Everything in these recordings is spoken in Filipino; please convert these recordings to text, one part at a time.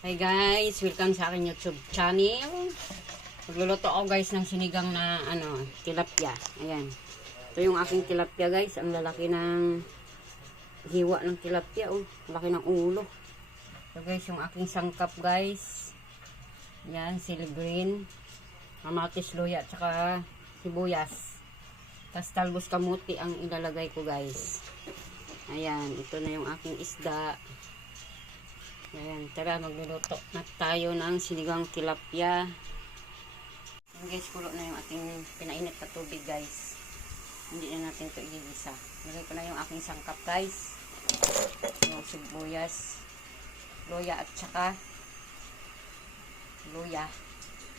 Hi guys, welcome sa aking YouTube channel. Magluluto ako guys ng sinigang na tilapia. Ayan. Ito yung aking tilapia guys. Ang lalaki ng hiwa ng tilapia. Oh, laki ng ulo. Ito guys yung aking sangkap guys. Ayan, sili green, kamatis, luya, at saka sibuyas. Tapos talbos kamuti ang ilalagay ko guys. Ayan, ito na yung aking isda. Ayan, tara magluluto na tayo ng sinigang tilapia. Ayan guys, kulo na yung ating pinainit na tubig guys. Hindi na natin ito igigisa. Lagay ko na yung aking sangkap guys. Yung sibuyas, luya at saka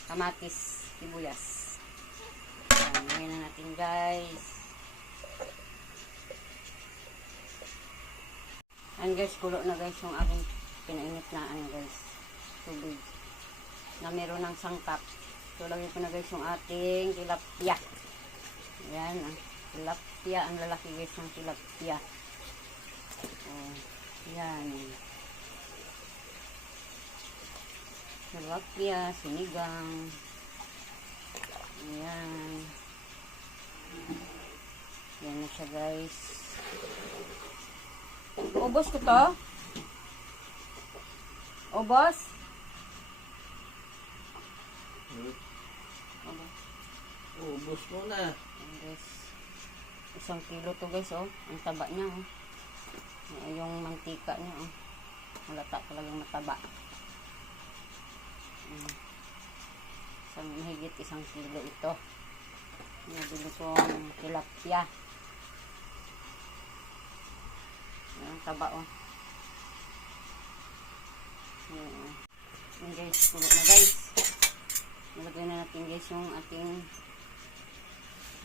kamatis, sibuyas. Ayan, lagay na natin guys. Ayan guys, kulo na guys yung aking pinainit na guys, tubig na meron ng sangkap. So lagyan ko na guys yung ating tilapia. Ayan, ang tilapia, ang lalaki guys ng tilapia. Oh, ayan, tilapia, sinigang. Ayan, ayan na siya guys. Ubos ko to. Ubos? Ubos mo na. Guys, 1 kilo to guys, oh. Ang taba niya, oh. Yung mantika niya, oh. Malata talagang mataba. Mahigit 1 kilo ito. Nabili kong tilapia. Ang taba, oh. Ayan guys, pulo na guys. Nilagay na natin guys yung ating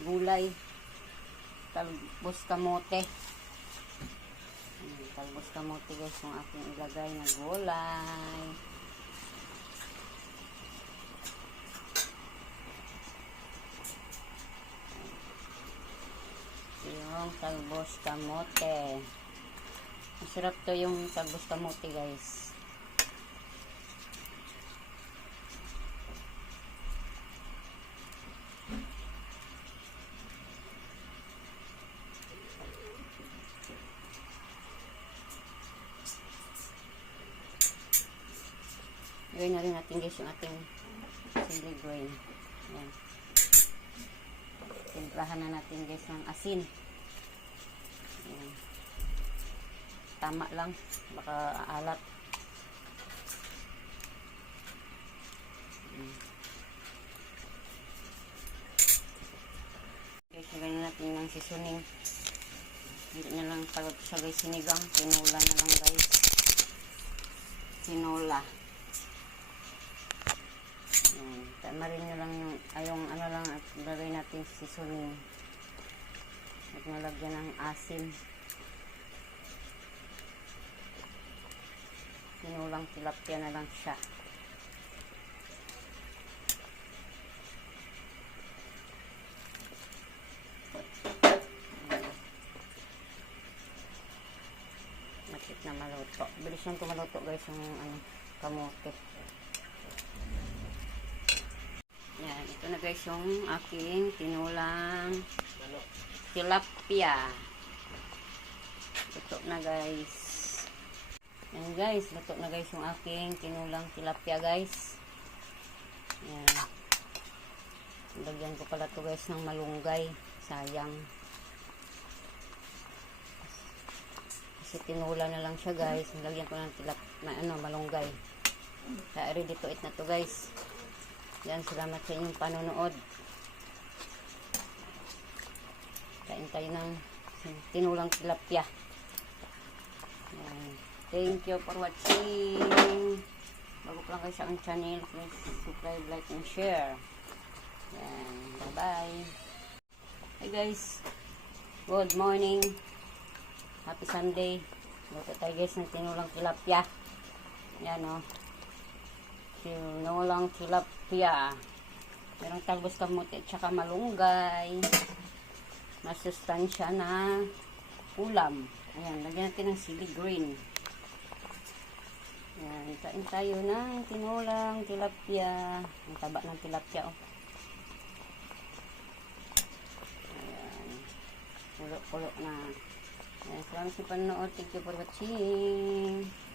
gulay, talbos kamote. Talbos kamote guys yung ating ilagay na gulay. Yung talbos kamote, masarap to yung talbos kamote guys. Gawin na rin natin guys yung ating chili green. Ayan. Timplahan na natin guys ng asin. Ayan. Tama lang, baka alat. Guys, gawin natin ng seasoning. Hindi na lang pagsagay sinigang, tinola na lang guys. Tinola. Tamarin nyo lang yung lang at lagay natin seasoning at nalagyan ng asin. Tinulang tilapia na lang siya. Matip na maluto. Bilis lang maluto guys yung kamote. Yan, ito na guys yung aking tinulang tilapia. Luto na guys. Yan guys, luto na guys yung aking tinulang tilapia guys. Yan. Lagyan ko pala to guys ng malunggay. Sayang. Kasi tinula na lang siya guys. Lagyan ko ng malunggay. Kaya ready to eat na to guys. Yan, salamat sa inyong panonood. Kain tayo ng tinulang tilapia. Yan. Thank you for watching. Bago pa lang kayo sa aking channel, please subscribe, like, and share. Yan. Bye-bye. Hey guys. Good morning. Happy Sunday. Luto tayo guys ng tinulang tilapia. Yan o. Tinulang tilapia. Merong talbos kamote at saka malunggay. Masustansya na ulam. Ayan, lagyan natin ng sili green. Ayan, kain tayo ng tinulang tilapia. Ang taba ng tilapia, oh. Ayan. Kulo-kulo na. Ayan, salamat sa panonood. Thank you for watching.